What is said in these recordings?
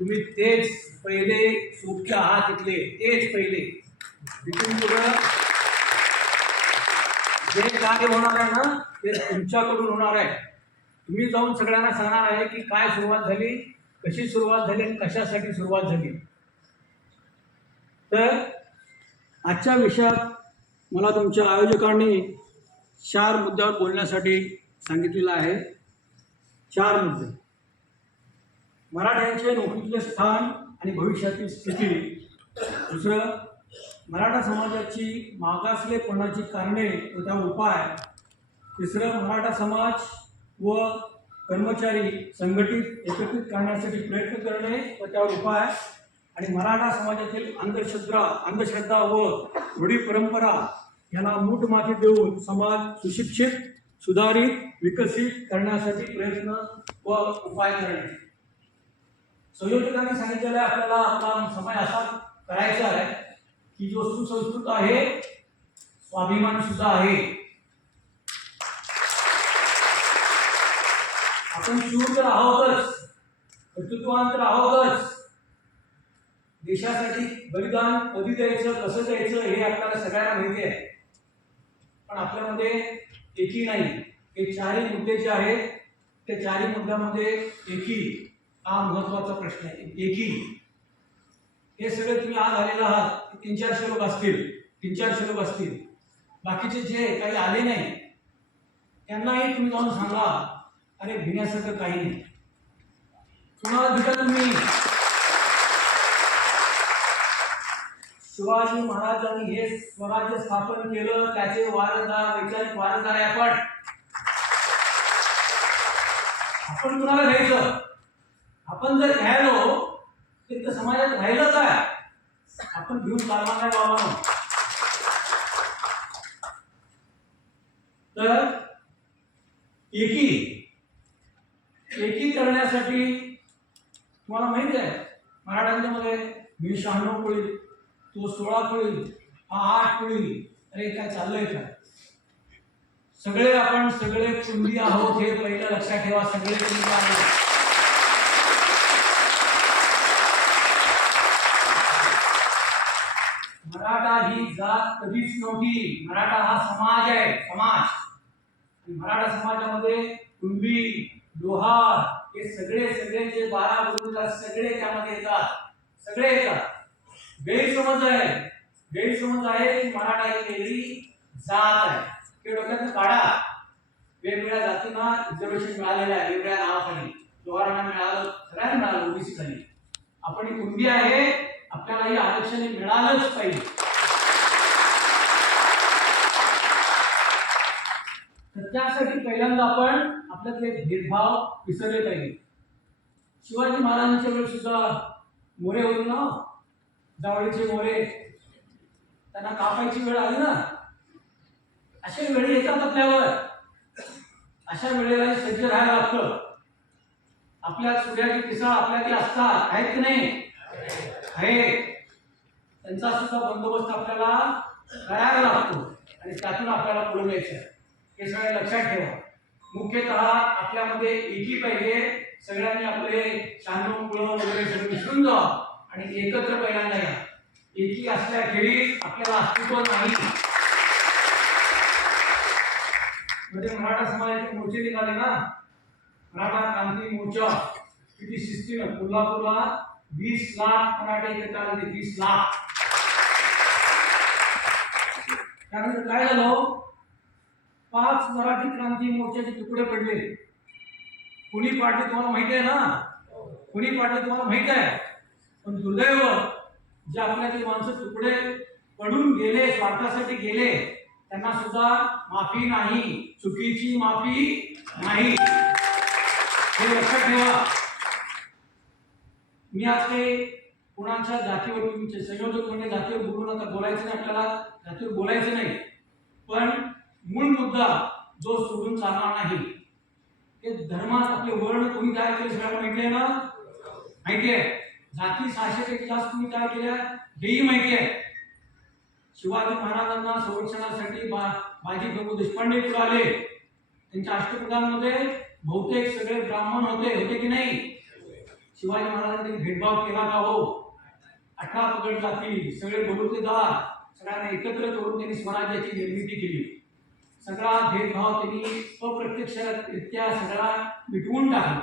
तुम्ही तेच पहिले सुख्य आहात तिथले तेच पहिले. तिथून पुढं जे काय होणार आहे ना ते तुमच्याकडून होणार आहे. तुम्ही जाऊन सगळ्यांना सांगणार आहे की काय सुरुवात झाली कशी सुरुवात झाली आणि कशासाठी सुरुवात झाली. तर आजच्या विषयात मला तुमच्या आयोजकांनी चार मुद्द्यावर बोलण्यासाठी सांगितलेलं आहे. चार मुद्दे. मराठ्यांचे नोकरीतले स्थान आणि भविष्यातील स्थिती. दुसरं मराठा समाजाची मागासलेपणाची कारणे व त्या उपाय. तिसरं मराठा समाज व कर्मचारी संघटित एकत्रित करण्यासाठी प्रयत्न करणे व त्यावर उपाय. आणि मराठा समाजातील अंधश्रद्धा अंधश्रद्धा व रूढी परंपरा यांना मूठ माती देऊन समाज सुशिक्षित सुधारित विकसित करण्यासाठी प्रयत्न व उपाय करणे. संयोजकांनी सांगितलेलं आहे आपल्याला आपला समय असा करायचा आहे की जो सुसंस्कृत आहे स्वाभिमान सुद्धा आहे. आपण शूर तर आहोतच कर्तृत्ववान तर आहोतच. देशासाठी बलिदान कधी द्यायचं कसं द्यायचं हे आपल्याला सगळ्यांना माहिती आहे. पण आपल्यामध्ये एकी नाही हे चारही मुद्दे जे आहेत त्या चारही मुद्द्यामध्ये एकी. हा महत्त्वाचा प्रश्न आहे. एकी. हे सगळे तुम्ही आज आलेला आहात. तीन चारशे लोक असतील. तीन चारशे लोक असतील. बाकीचे जे काही आले नाही त्यांनाही तुम्ही जाऊन सांगा. अरे भिण्यासारखं काही नाही. कुणाला भेटा तुम्ही शिवाजी महाराजांनी हे स्वराज्य स्थापन केलं. त्याचे वारसदार वैचारिक वारसदार आहे आपण. आपण कुणाला घ्यायचं? आपण जर घ्यायलो तर समाजात राहिलं काय? आपण घेऊन चालणार नाही बाबा तर एकी एकी करण्यासाठी तुम्हाला माहीत आहे मराठ्यांच्या मध्ये मी शहाण्णव कोळी तो सोळा कोळी हा आठ कोळी अरे काय चाललंय काय सगळे आपण सगळे कुंडी आहोत हे पहिलं लक्षात ठेवा सगळे कुंडी आहोत मराठा ही जात कधीच नव्हती. मराठा हा समाज आहे समाज. मराठा समाजामध्ये कुंबी लोहार हे सगळे सगळे जे बारा गुरुला सगळे त्यामध्ये येतात. सगळे येतात. गैरसमज आहे. गैरसमज आहे की मराठा ही वेगळी जात आहे. ते डोक्यात काढा. वेगवेगळ्या जातींना रिझर्वेशन मिळालेलं आहे. वेगवेगळ्या नावाखाली. लोहारांना मिळालं सगळ्यांना मिळालं ओबीसी खाली आपण ही आहे आपल्याला हे आरक्षण मिळालंच पाहिजे. तर त्यासाठी पहिल्यांदा आपण आपल्यातले भेदभाव विसरले पाहिजे. शिवाजी महाराजांच्या वेळी सुद्धा मोरे होते ना? जावळीचे मोरे. त्यांना कापायची वेळ आली ना? अशा वेळी येतात आपल्यावर. अशा वेळेला सज्ज राहायला लागतं. आपल्या सूर्याची पिसळ आपल्याकडे असतात. आहेत की नाही? आहे. त्यांचा सुद्धा बंदोबस्त आपल्याला करायला लागतो. आणि त्यातून आपल्याला पुढे मिळायचं हे सगळे लक्षात ठेवा. मुख्यतः आपल्यामध्ये एकी पाहिजे सगळ्यांनी आपले शांतम कुळ वगैरे सगळे मिसळून जा आणि एकत्र पहिल्यांदा या. एकी असल्याखेरीज आपल्याला अस्तित्व नाही. म्हणजे मराठा समाजाचे मोर्चे निघाले ना? मराठा क्रांती मोर्चा. किती शिस्तीनं कोल्हापूरला वीस लाख मराठे एकत्र आले ते वीस लाख. त्यानंतर काय झालं? पाच मराठी क्रांती मोर्चाचे तुकडे पडले. कुणी पाडले तुम्हाला माहिती आहे ना? कुणी पाडले तुम्हाला माहीत आहे? पण दुर्दैव जे आपल्यातील माणसं तुकडे पडून गेले स्वार्थासाठी गेले त्यांना सुद्धा माफी नाही. चुकीची माफी नाही. हे लक्षात ठेवा. मी आज ते कुणाच्या जातीवर तुमचे संयोजक म्हणजे जातीवर बोलून आता बोलायचं नाही आपल्याला जातीवर बोलायचं नाही. पण मूळ मुद्दा जो सोडून चालणार नाही ते धर्मात आपले वर्ण तुम्ही काय केले सगळ्यांना माहिती आहे ना? माहिती आहे. जाती सहाशेपेक्षा जास्त तुम्ही काय केल्या हेही माहिती आहे. शिवाजी महाराजांना संरक्षणासाठी बा बाजी प्रभू देशपांडे पुढे आले. त्यांच्या अष्टप्रधानमध्ये बहुतेक सगळे ब्राह्मण होते होते की नाही? शिवाजी महाराजांनी भेदभाव केला का हो? अठरा पगड जाती सगळे बलुतेदार सगळ्यांना एकत्र करून त्यांनी स्वराज्याची निर्मिती केली. सगळा भेदभाव त्यांनी अप्रत्यक्षरित्या सगळा मिटवून टाकला.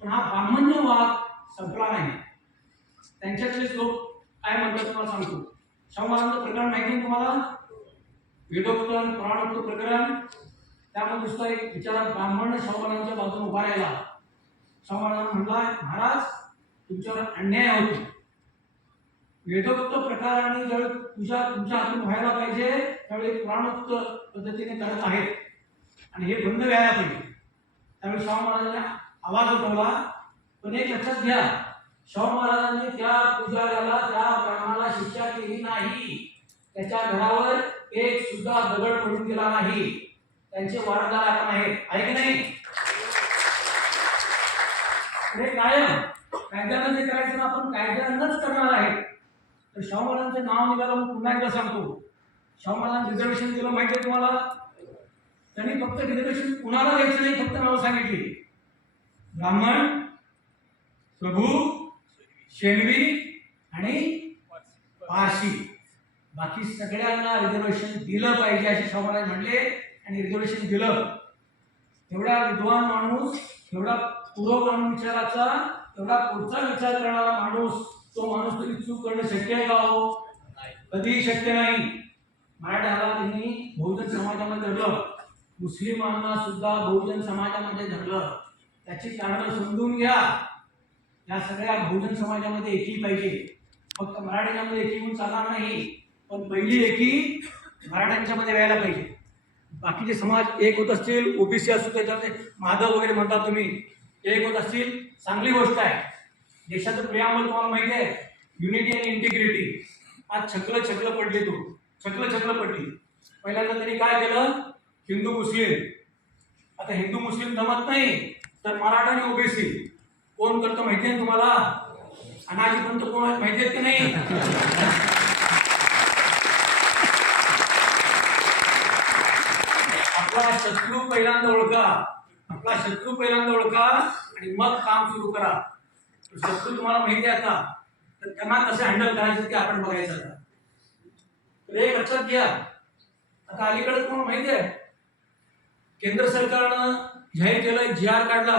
पण हा ब्राह्मण्यवाद संपला नाही. त्यांच्यातलेच लोक काय म्हणतात तुम्हाला सांगतो. शाहूमहाराजांचं प्रकरण माहिती तुम्हाला? वेदोक्तन पुराणोक्त प्रकरण. त्यामध्ये नुसता एक विचारात ब्राह्मण शाहूमहाराजांच्या बाजूने उभा राहिला. शाहूमहाराजांना म्हणला महाराज तुमच्यावर अन्याय होतो. वेदोक्त प्रकाराने ज्यावेळी पूजा तुमच्या हातून व्हायला पाहिजे त्यावेळी पुराणोक्त पद्धतीने करत आहेत. आणि हे बंद व्हायला पाहिजे. त्यामुळे शाहू महाराजांनी आवाज उठवला पण एक लक्षात घ्या शाहू महाराजांनी त्या पुजाऱ्याला त्या ब्राह्मणाला शिक्षा केली नाही. त्याच्या घरावर एक सुद्धा दगड पडून गेला नाही. त्यांचे वारसदार आपण आहेत आहे की नाही? हे कायम कायद्यानं जे करायचं आपण कायद्यानंच करणार आहे. तर शाहू महाराजांचे नाव निघालं पुन्हा एकदा सांगतो. शाहू रिझर्वेशन दिलं माहिती आहे तुम्हाला? त्यांनी फक्त रिझर्वेशन कुणाला द्यायचं नाही फक्त नावं सांगितली. ब्राह्मण प्रभू शेणवी आणि पारशी. बाकी सगळ्यांना रिझर्वेशन दिलं पाहिजे असे शाहू महाराज म्हणले आणि रिझर्वेशन दिलं. तेवढा विद्वान माणूस तेवढा पूर्व विचाराचा तेवढा पुढचा विचार करणारा माणूस तो माणूस तरी चूक करणं शक्य आहे का हो? कधीही शक्य नाही. मराठ्याला त्यांनी बहुजन समाजामध्ये धरलं मुस्लिमांना सुद्धा बहुजन समाजामध्ये धरलं त्याची कारणं समजून घ्या. या सगळ्या बहुजन समाजामध्ये एकी पाहिजे. फक्त मराठ्यांच्यामध्ये एकी होऊन चालणार नाही पण पहिली एकी मराठ्यांच्यामध्ये व्हायला पाहिजे. बाकीचे समाज एक होत असतील ओबीसी असू त्याच्यामध्ये माधव वगैरे म्हणतात तुम्ही. एक होत असतील चांगली गोष्ट आहे. देशाचं प्रियामल तुम्हाला माहिती आहे. युनिटी अँड इंटिग्रिटी आज छकलं छकलं पडले तू. छत्र छकलं पडली पहिल्यांदा त्यांनी काय केलं? हिंदू मुस्लिम. आता हिंदू मुस्लिम जमत नाही तर मराठा आणि ओबीसी. कोण करतो माहिती आहे तुम्हाला? अनाजी पंत कोण माहिती आहेत की नाही? आपला शत्रू पहिल्यांदा ओळखा. आपला शत्रू पहिल्यांदा ओळखा आणि मग काम सुरू करा. शत्रू तुम्हाला माहिती आहे आता. तर त्यांना कसं हँडल करायचं ते आपण बघायचं आता. तर एक लक्षात घ्या. आता अलीकडे तुम्हाला माहिती आहे. केंद्र सरकारनं जाहीर केलं जी आर काढला.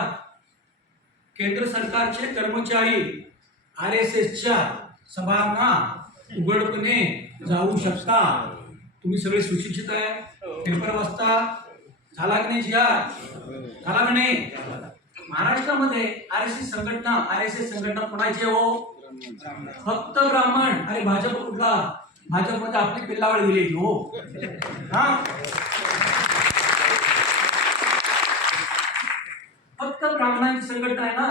केंद्र सरकारचे कर्मचारी आर एस एसच्या सभांना उघडपणे जाऊ शकता. तुम्ही सगळे सुशिक्षित आहे. पेपर वाचता. झाला की नाही जी आर झाला की नाही? महाराष्ट्रामध्ये आर एस एस संघटना आर एस एस संघटना कोणाची हो? फक्त ब्राह्मण. आणि भाजप कुठला? भाजपमध्ये आपली पिल्लावळ गेली हो. हा? फक्त ब्राह्मणांची संघटना आहे ना.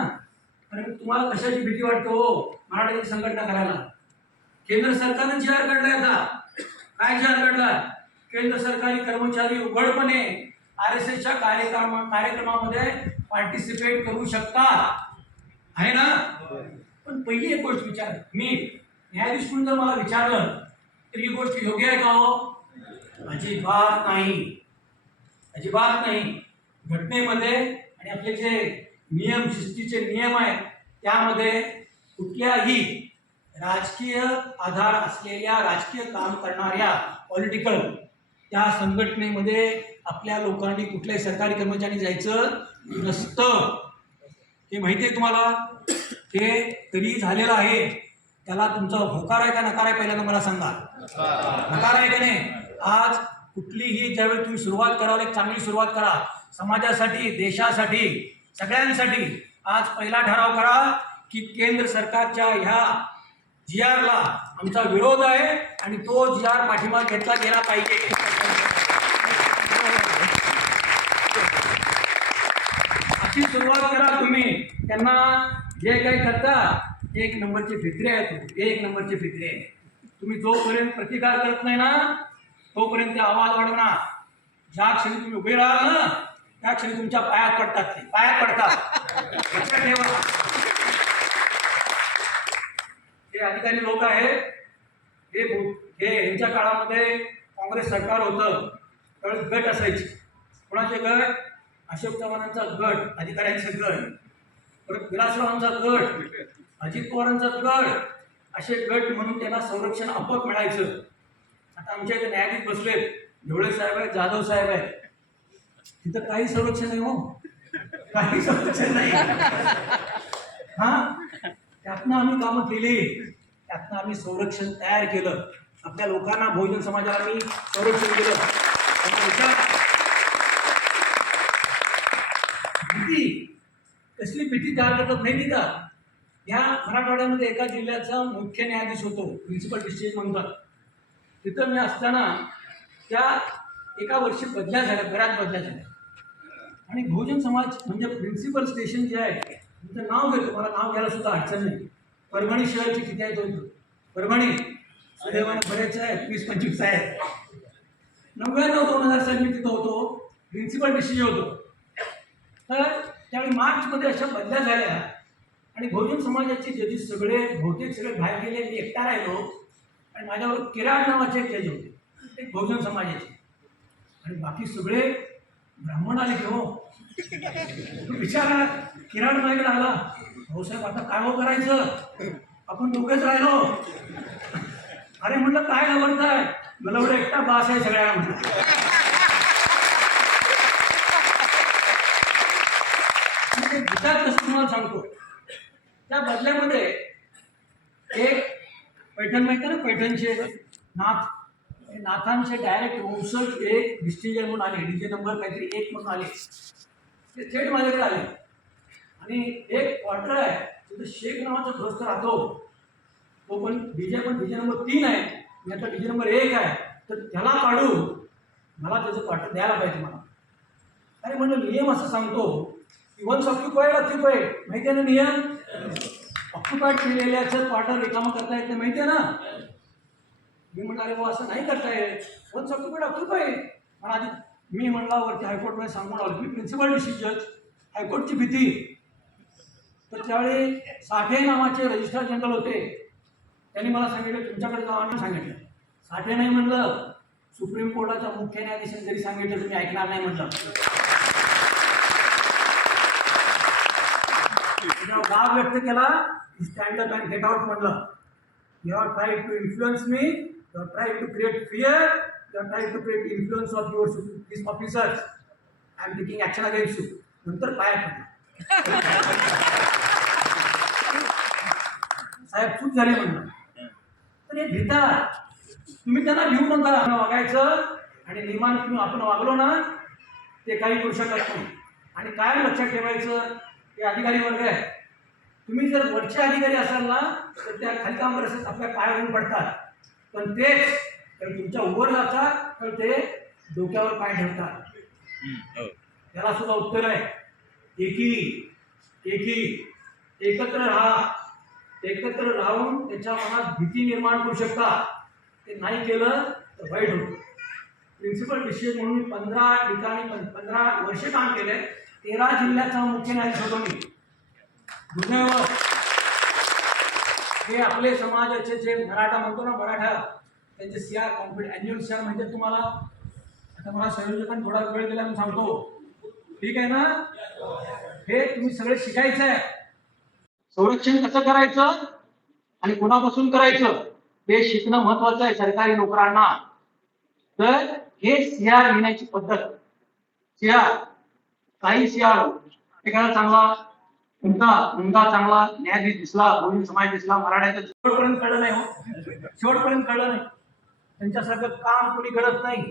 अरे तुम्हाला कशाची भीती वाटते हो मराठ्यांची संघटना करायला? केंद्र सरकारने जी आर काढलाय आता. काय जी आर काढला केंद्र सरकारी कर्मचारी उघडपणे आर एस एसच्या कार्यक्रमा कार्यक्रमामध्ये पार्टिसिपेट करू शकता आहे ना? पण पहिली एक गोष्ट विचार. मी न्यायाधीश म्हणून जर मला विचारलं तर ही गोष्ट योग्य आहे का हो? अजिबात नाही. अजिबात नाही. घटनेमध्ये आणि आपले जे नियम शिस्तीचे नियम आहेत त्यामध्ये कुठल्याही राजकीय आधार असलेल्या राजकीय काम करणाऱ्या पॉलिटिकल त्या संघटनेमध्ये आपल्या लोकांनी कुठल्याही सरकारी कर्मचारी जायचं नसतं. हे माहिती आहे तुम्हाला? ते तरी झालेलं आहे. त्याला तुमचा होकार आहे का नकार आहे पहिल्यांदा मला सांगा. नकार आहे का नाही? आज कुठलीही ज्यावेळी तुम्ही सुरुवात कराल एक चांगली सुरुवात करा. समाजासाठी देशासाठी सगळ्यांसाठी आज पहिला ठराव करा की केंद्र सरकारच्या ह्या जी आरला आमचा विरोध आहे आणि तो जी आर पाठिंबा घेतला गेला पाहिजे. अशी सुरुवात करा तुम्ही. त्यांना जे काही करता एक नंबरचे फित्रे आहेत. एक नंबरचे फित्रे. आहेत तुम्ही जोपर्यंत प्रतिकार करत नाही ना तोपर्यंत ते आवाज वाढवणार ज्या क्षणी तुम्ही उभे राहाल ना त्या क्षणी तुमच्या पायात पडतात ते. पायात पडतात. लक्षात ठेवा. हे अधिकारी लोक आहेत. हे हे यांच्या काळामध्ये काँग्रेस सरकार होतं. त्यावेळेस गट असायचे. कोणाचे गट? अशोक चव्हाणांचा गट अधिकाऱ्यांचे गट. परत विलासरावांचा गट. अजित पवारांचा गट असे गट म्हणून त्यांना संरक्षण आपोआप मिळायचं. आता आमच्या इथे न्यायाधीश बसलेत ढोळे साहेब आहेत जाधव साहेब आहेत. तिथं काही संरक्षण नाही हो. काही संरक्षण नाही. हा? त्यातनं आम्ही कामं केली. त्यातनं आम्ही संरक्षण तयार केलं. आपल्या लोकांना बहुजन समाजाला आम्ही संरक्षण केलं भीती. कसली भीती? तयार करतात माहिती का या मराठवाड्यामध्ये एका जिल्ह्याचा मुख्य न्यायाधीश होतो प्रिन्सिपल डिस्ट्रिक्ट म्हणतात. तिथं मी असताना त्या एका वर्षी बदल्या झाल्या बऱ्याच बदल्या झाल्या. आणि बहुजन समाज म्हणजे प्रिन्सिपल स्टेशन जे आहे तुमचं नाव घेतो मला नाव घ्यायला सुद्धा अडचण नाही. परभणी शहराची किती आहेत दोन परभणी. सुदैवाने बरेच आहेत वीस पंचवीस आहेत. नव्याण्णव दोन हजार साली मी तिथं होतो प्रिन्सिपल डिस्ट्रिक्ट होतो. तर त्यावेळी मार्चमध्ये अशा बदल्या झाल्या. आणि बहुजन समाजाचे जजेस सगळे बहुतेक सगळे बाहेर गेले मी एकटा राहिलो आणि माझ्यावर किराण नावाचे एक जज होते. एक बहुजन समाजाचे. आणि बाकी सगळे ब्राह्मण आले की हो विचारा किराण माझ्याकडे आला भाऊसाहेब आता काय हो करायचं? आपण दोघेच राहिलो. अरे म्हटलं काय घाबरताय? मला एवढं एकटा बास आहे सगळ्यांना म्हटलं. विचार कसं तुम्हाला सांगतो? त्या बदल्यामध्ये एक पैठण माहिती ना? पैठणचे नाथ नाथांचे डायरेक्ट वंशज एक डिस्ट्रिक्ट म्हणून आले. डीजे नंबर काहीतरी एक म्हणून आले. ते थेट माझ्याकडे आले. आणि एक क्वार्टर आहे. तिथं शेख नावाचा ध्वस्त राहतो. तो पण डीजे पण डीजे नंबर तीन आहे. आणि आता डीजे नंबर एक आहे. तर त्याला काढू. मला त्याचं क्वार्टर द्यायला पाहिजे मला. अरे म्हणलं नियम असं सांगतो. की वन्स ऑक्युपाईड ऑक्युपाईड माहिती आहे ना नियम? ऑक्युपाईड केलेल्याचं क्वार्टर रिकामं करता येत नाही माहिती आहे ना? मी म्हटलं अरे असं नाही करता येत. वन्स ऑक्युपाईड ऑक्युपाईड मला आधी मी म्हणला वरती हायकोर्टमध्ये सांगून आलो. मी प्रिन्सिपल जज हायकोर्टची भीती. तर त्यावेळी साठे नावाचे रजिस्ट्रार जनरल होते. त्यांनी मला सांगितलं तुमच्याकडे म्हणून सांगितलं. साठे नाही म्हणलं. सुप्रीम कोर्टाच्या मुख्य न्यायाधीशांनी जरी सांगितलं तुम्ही ऐकणार नाही म्हटलं राग व्यक्त केला. Stand up and get out म्हणलं you are try to influence me you are try to create fear you are try to create influence of your this officers I am taking action against you नंतर पाय साहेब चूक झाले म्हणलं. तर हे भीतात तुम्ही त्यांना भिवू नका आपण वागायचं. आणि नियमाने तुम्ही आपण वागलो ना ते काही करू शकत नाही. आणि काय लक्षात ठेवायचं ते अधिकारी वर्ग आहे. तुम्ही जर वरचे अधिकारी असाल ना तर त्या खाली काम करत आपल्या पायावरून पडतात. पण तेच तर तुमच्या वर जातात तर ते डोक्यावर पाय ठेवतात. त्याला सुद्धा उत्तर आहे. एकी एकी एकत्र राहा. एकत्र राहून त्याच्या मनात भीती निर्माण करू शकता. ते नाही केलं तर वाईट होतं प्रिन्सिपल डिस्ट्रिक्ट म्हणून मी पंधरा ठिकाणी पंधरा वर्षे काम केले. तेरा जिल्ह्याचा मुख्य न्यायाधीश होतो मी. दुर्दैव हे आपले समाजाचे जे मराठा म्हणतो ना मराठा त्यांचे C R compete annual C R म्हणजे तुम्हाला आता मला संयोजकांनी थोडा वेळ दिला मी सांगतो. ठीक आहे ना? हे तुम्ही सगळे शिकायचं आहे संरक्षण कसं करायचं आणि कोणापासून करायचं ते शिकणं महत्वाचं आहे सरकारी नोकरांना. तर हे सीआर घेण्याची पद्धत सीआर काही सीआर एखादा चांगला तुमचा उमदा चांगला न्यायाधीश दिसला बहुजन समाज दिसला मराठ्याचा शेवटपर्यंत कळलं नाही हो. शेवटपर्यंत कळलं नाही. त्यांच्यासारखं काम कोणी करत नाही.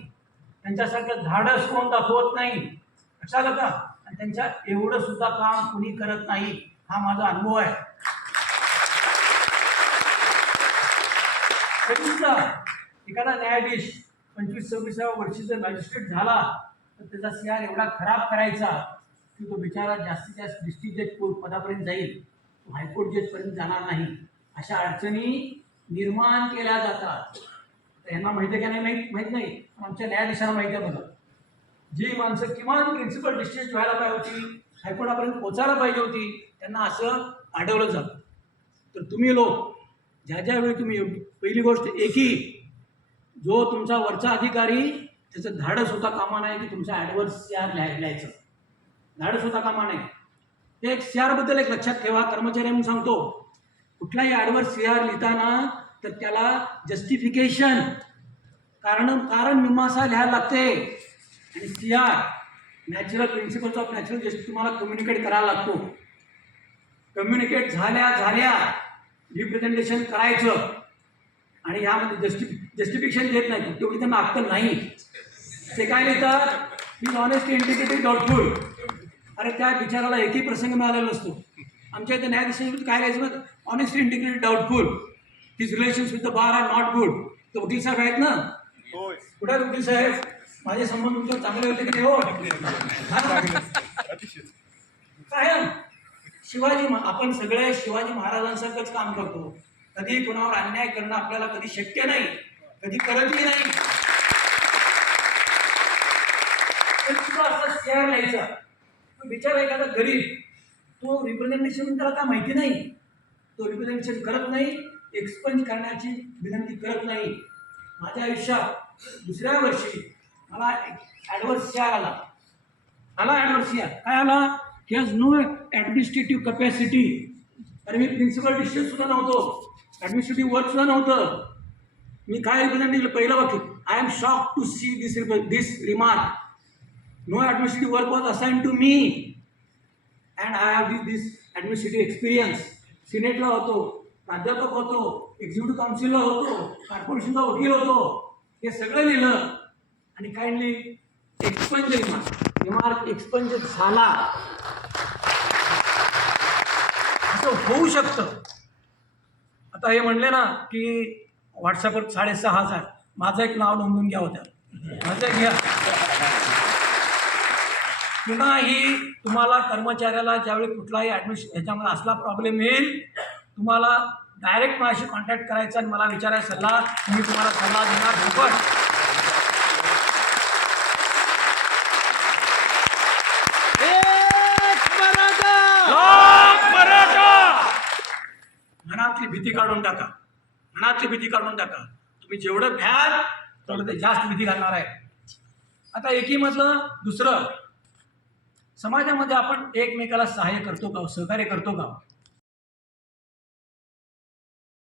त्यांच्यासारखं धाडस कोण दाखवत नाही. लक्षात आलं का आणि त्यांच्या एवढं सुद्धा काम कुणी करत नाही हा माझा अनुभव आहे. तरीसुद्धा एखादा न्यायाधीश पंचवीस सव्वीसाव्या वर्षी जर मॅजिस्ट्रेट झाला तर त्याचा सीआर एवढा खराब करायचा. की तो बिचारा जास्तीत जास्त डिस्ट्रिक्ट जज पदापर्यंत जाईल. तो हायकोर्ट जजपर्यंत जाणार नाही. अशा अडचणी निर्माण केल्या जातात. तर यांना माहिती आहे का नाही? माहीत माहीत नाही. पण आमच्या न्यायाधीशांना माहिती आहे बघा. जी माणसं किमान प्रिन्सिपल डिस्ट्रिक्ट व्हायला पाहिजे होती हायकोर्टापर्यंत पोचायला पाहिजे होती त्यांना असं अडवलं जातं. तर तुम्ही लोक ज्या ज्या वेळी तुम्ही पहिली गोष्ट एकी जो तुमचा वरचा अधिकारी त्याचं धाडस होता कामा नाही की तुमचा ॲडव्हर्स यार लिहायचं. धाडस होता कामा नाही ते एक सी बद्दल एक लक्षात ठेवा. कर्मचारी म्हणून सांगतो कुठलाही ॲडवर्स सी आर लिहिताना तर त्याला जस्टिफिकेशन कारण कारण मीमांसा लिहायला लागते. आणि C R natural principles of natural justice तुम्हाला कम्युनिकेट करायला लागतो. कम्युनिकेट झाल्या झाल्या रिप्रेझेंटेशन करायचं. आणि ह्यामध्ये जस्टि जस्टिफिकेशन देत नाही. तेवढी त्यांना अक्कल नाही. ते काय लिहितात? इज ऑनेस्ट इंडिकेटिव्ह डॉटफुल अरे त्या विचाराला एकही प्रसंग मिळालेला नसतो. आमच्या इथे न्यायाधीश काय लिहायचं honest integrity doubtful his relations with the bar are not good तर वकील साहेब आहेत ना? कुठे आहेत वकील साहेब? माझे संबंध तुमचे चांगले होते की हो? अतिशय. कायम. शिवाजी आपण सगळे शिवाजी महाराजांसारखंच काम करतो. कधी कोणावर अन्याय करणं आपल्याला कधी शक्य नाही. कधी करतही नाही. विचार शेअर एखादा गरीब तो रिप्रेझेंटेशन त्याला काय माहिती नाही. तो रिप्रेझेंटेशन करत नाही एक्सपंज करण्याची विनंती करत नाही. माझ्या आयुष्यात दुसऱ्या वर्षी मला ॲडव्हर्स शेअर आला. आला ॲडव्हर्सिया काय आला? He has no administrative capacity अरे मी प्रिन्सिपल डिसिजन सुद्धा नव्हतो. ॲडमिनिस्ट्रेटिव्ह वर्क सुद्धा नव्हतं. मी काय रिप्रेझेंट दिलं पहिलं वाक्य I am shock to see this this remark no administrative work was assign to me and I have this this administrative experience सिनेटला होतो प्राध्यापक होतो एक्झिक्युटिव्ह काउन्सिलला होतो कॉर्पोरेशनचा वकील होतो. हे सगळं लिहिलं. आणि kindly expunge remark remark expunge झाला. असं होऊ शकतं. आता हे म्हणले ना की व्हॉट्सअपवर साडेसहा हजार. माझं एक नाव नोंदून घ्या होत्या. माझं घ्या. पुन्हा ही तुम्हाला कर्मचाऱ्याला ज्यावेळी कुठलाही ॲडमिशन ह्याच्यामध्ये असला प्रॉब्लेम येईल तुम्हाला डायरेक्ट माझ्याशी कॉन्टॅक्ट करायचा आणि मला विचारायचा सल्ला मी तुम्हाला सल्ला देणार. फुकट मनातली भीती काढून टाका. मनातली भीती काढून टाका. तुम्ही जेवढं भ्याल तेवढं ते जास्त भीती घालणार आहे. आता एकीमधलं दुसरं समाजामध्ये आपण एकमेकाला सहाय्य करतो का सहकार्य करतो का?